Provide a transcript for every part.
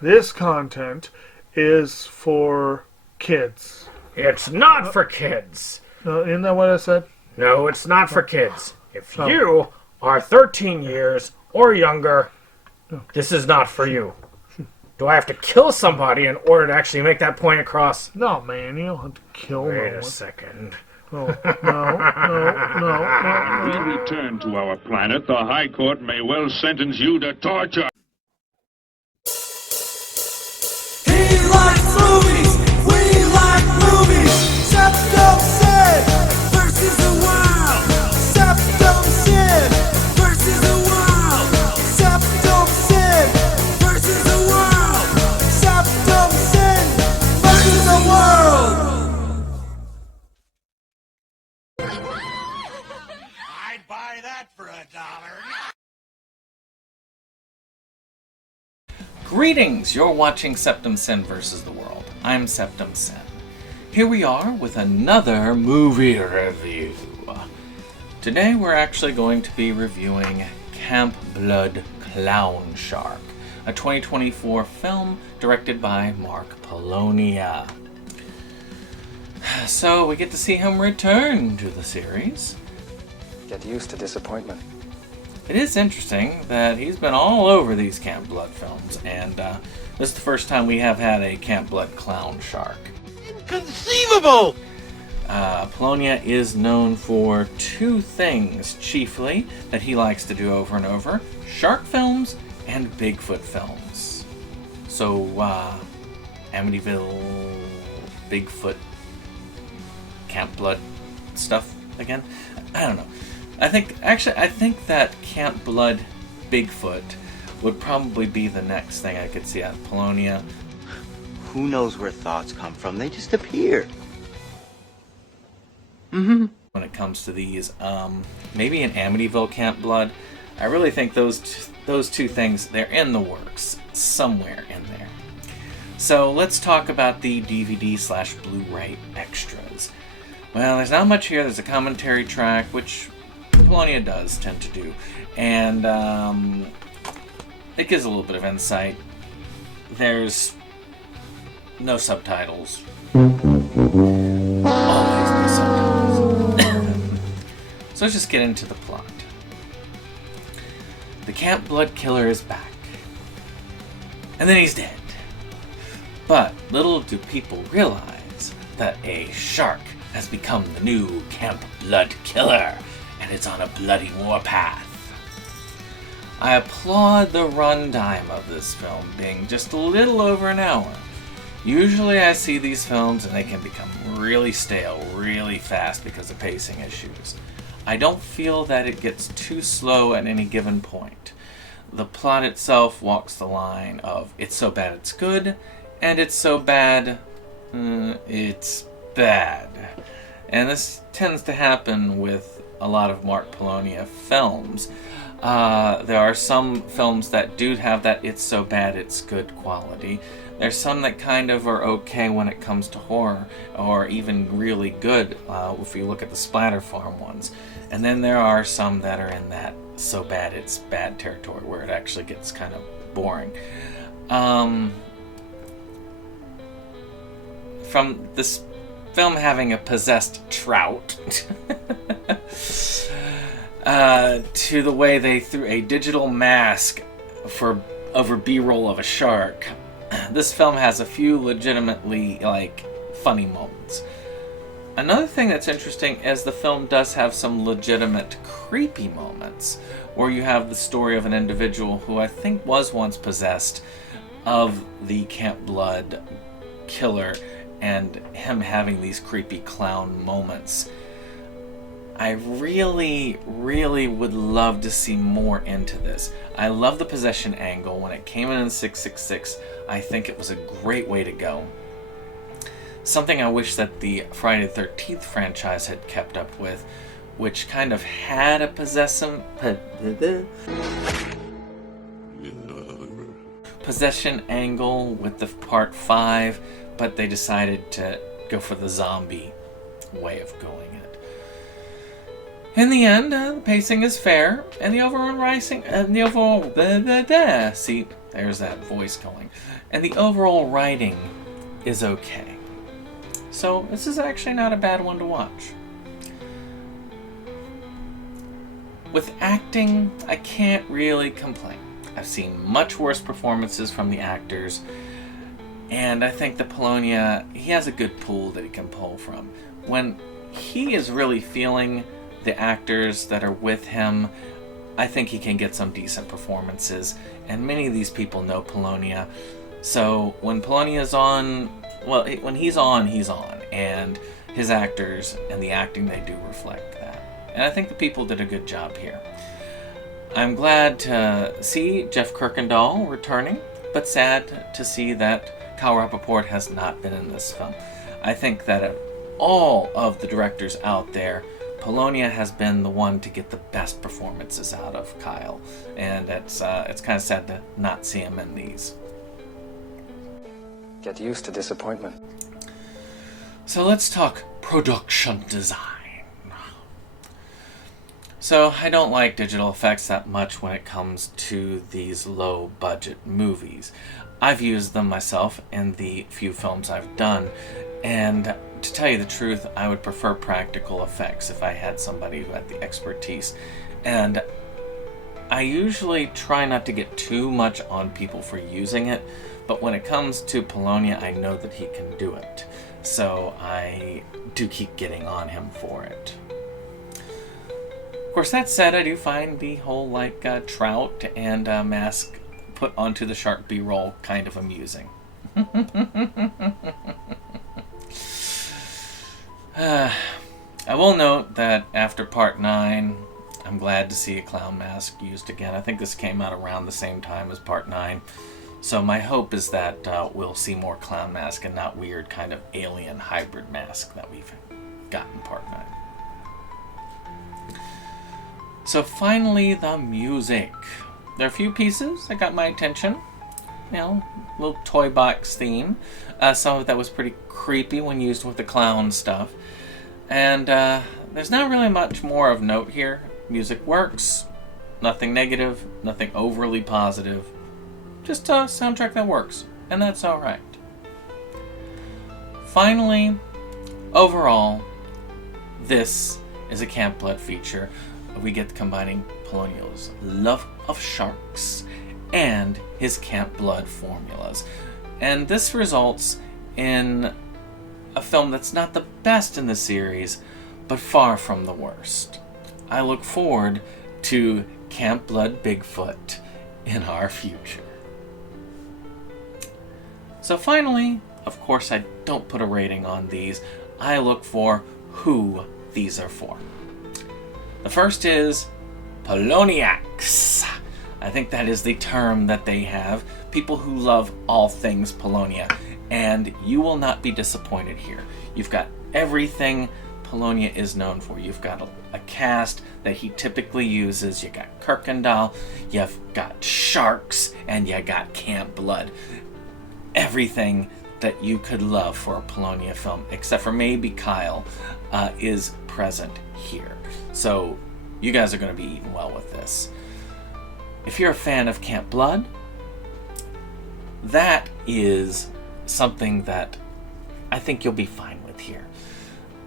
this content is for kids. It's not for kids. Isn't that what I said? No, it's not for kids. If you are 13 years or younger, this is not for you. Do I have to kill somebody in order to actually make that point across? No, man, you don't have to kill no one. Wait a second. Oh, no. We return to our planet. The High Court may well sentence you to torture. He likes movies. We like movies. SeptumSin versus the world. SeptumSin versus the world. SeptumSin versus the world. SeptumSin versus the world. I'd buy that for $1. Greetings! You're watching SeptumSin vs. the World. I'm SeptumSin. Here we are with another movie review. Today we're actually going to be reviewing Camp Blood Clown Shark, a 2024 film directed by Mark Polonia. So we get to see him return to the series. Get used to disappointment. It is interesting that he's been all over these Camp Blood films, and this is the first time we have had a Camp Blood Clown Shark. Inconceivable! Polonia is known for two things, chiefly, that he likes to do over and over: shark films and Bigfoot films. So, Amityville, Bigfoot, Camp Blood stuff again? I don't know. I think that Camp Blood Bigfoot would probably be the next thing I could see out of Polonia. Who knows where thoughts come from? They just appear. When it comes to these, maybe an Amityville Camp Blood. I really think those two things, they're in the works somewhere in there. So let's talk about the DVD/Blu-ray extras. Well, there's not much here. There's a commentary track, which Polonia does tend to do, and it gives a little bit of insight. There's no subtitles. Always no subtitles. So let's just get into the plot. The Camp Blood Killer is back, and then he's dead. But little do people realize that a shark has become the new Camp Blood Killer, and it's on a bloody warpath. I applaud the runtime of this film being just a little over an hour. Usually I see these films and they can become really stale really fast because of pacing issues. I don't feel that it gets too slow at any given point. The plot itself walks the line of it's so bad it's good, and it's so bad it's bad. And this tends to happen with a lot of Mark Polonia films. There are some films that do have that it's so bad it's good quality. There's some that kind of are okay when it comes to horror, or even really good if you look at the Splatter Farm ones. And then there are some that are in that so bad it's bad territory where it actually gets kind of boring. From this film having a possessed trout to the way they threw a digital mask over B-roll of a shark, this film has a few legitimately funny moments. Another thing that's interesting is the film does have some legitimate creepy moments where you have the story of an individual who I think was once possessed of the Camp Blood Killer, and him having these creepy clown moments. I really, really would love to see more into this. I love the possession angle. When it came in 666, I think it was a great way to go. Something I wish that the Friday the 13th franchise had kept up with, which kind of had a possession angle with the part 5, but they decided to go for the zombie way of going it. In the end, the pacing is fair, and the see, there's that voice going. And the overall writing is okay. So this is actually not a bad one to watch. With acting, I can't really complain. I've seen much worse performances from the actors, and I think that Polonia, he has a good pool that he can pull from. When he is really feeling the actors that are with him, I think he can get some decent performances, and many of these people know Polonia. So when Polonia's on, well, when he's on, and his actors and the acting they do reflect that. And I think the people did a good job here. I'm glad to see Jeff Kirkendall returning, but sad to see that Kyle Rappaport has not been in this film. I think that of all of the directors out there, Polonia has been the one to get the best performances out of Kyle, and it's kind of sad to not see him in these. Get used to disappointment. So let's talk production design. So I don't like digital effects that much when it comes to these low-budget movies. I've used them myself in the few films I've done, and to tell you the truth, I would prefer practical effects if I had somebody who had the expertise. And I usually try not to get too much on people for using it, but when it comes to Polonia, I know that he can do it. So I do keep getting on him for it. Of course, that said, I do find the whole trout and mask put onto the shark B-roll kind of amusing. I will note that after part 9, I'm glad to see a clown mask used again. I think this came out around the same time as part 9. So my hope is that we'll see more clown mask and not weird kind of alien hybrid mask that we've got in part 9. So finally, the music. There are a few pieces that got my attention. You know, little toy box theme. Some of that was pretty creepy when used with the clown stuff. And there's not really much more of note here. Music works. Nothing negative. Nothing overly positive. Just a soundtrack that works. And that's alright. Finally, overall, this is a Camp Blood feature. We get combining Polonia's love of sharks and his Camp Blood formulas. And this results in a film that's not the best in the series, but far from the worst. I look forward to Camp Blood Bigfoot in our future. So finally, of course I don't put a rating on these. I look for who these are for. The first is Poloniacs. I think that is the term that they have. People who love all things Polonia. And you will not be disappointed here. You've got everything Polonia is known for. You've got a cast that he typically uses. You got Kirkendall, you've got sharks, and you got Camp Blood. Everything that you could love for a Polonia film, except for maybe Kyle, is present here. So you guys are going to be eating well with this. If you're a fan of Camp Blood, that is something that I think you'll be fine with here.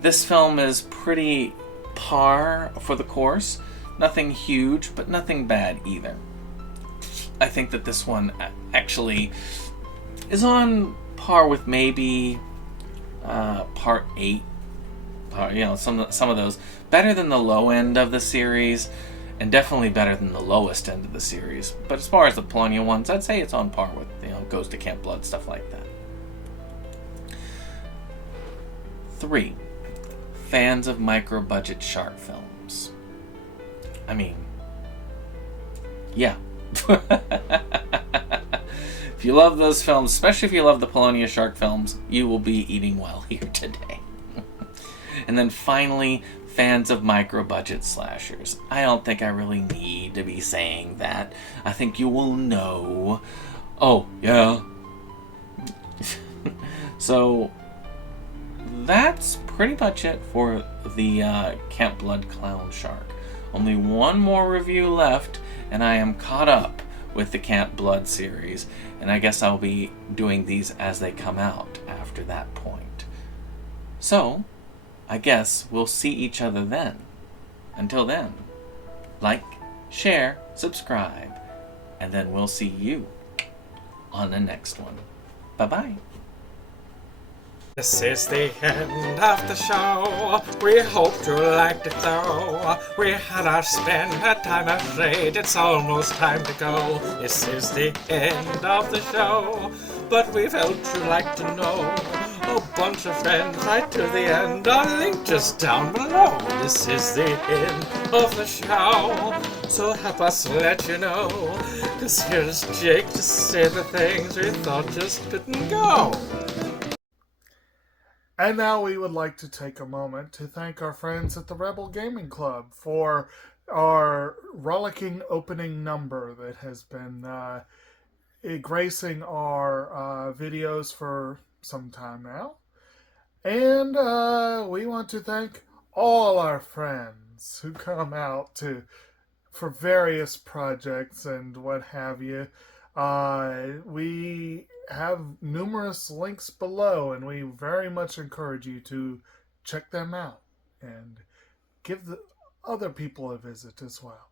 This film is pretty par for the course. Nothing huge, but nothing bad either. I think that this one actually is on par with maybe part 8. Some of those. Better than the low end of the series, and definitely better than the lowest end of the series. But as far as the Polonia ones, I'd say it's on par with, Goes to Camp Blood, stuff like that. 3. Fans of micro-budget shark films. I mean, yeah. If you love those films, especially if you love the Polonia shark films, you will be eating well here today. And then finally, fans of micro-budget slashers. I don't think I really need to be saying that. I think you will know. Oh, yeah. So, that's pretty much it for the Camp Blood Clown Shark. Only one more review left, and I am caught up with the Camp Blood series, and I guess I'll be doing these as they come out after that point. So, I guess we'll see each other then. Until then, like, share, subscribe, and then we'll see you on the next one. Bye-bye. This is the end of the show. We hope you liked it though. We had our spin, but I'm afraid it's almost time to go. This is the end of the show, but we felt you'd like to know a bunch of friends right to the end. Our link just down below. This is the end of the show, so help us let you know. 'Cause here's Jake to say the things we thought just couldn't go. And now we would like to take a moment to thank our friends at the Rebel Gaming Club for our rollicking opening number that has been gracing our videos for some time now. And we want to thank all our friends who come out for various projects and what have you. We have numerous links below, and we very much encourage you to check them out and give the other people a visit as well.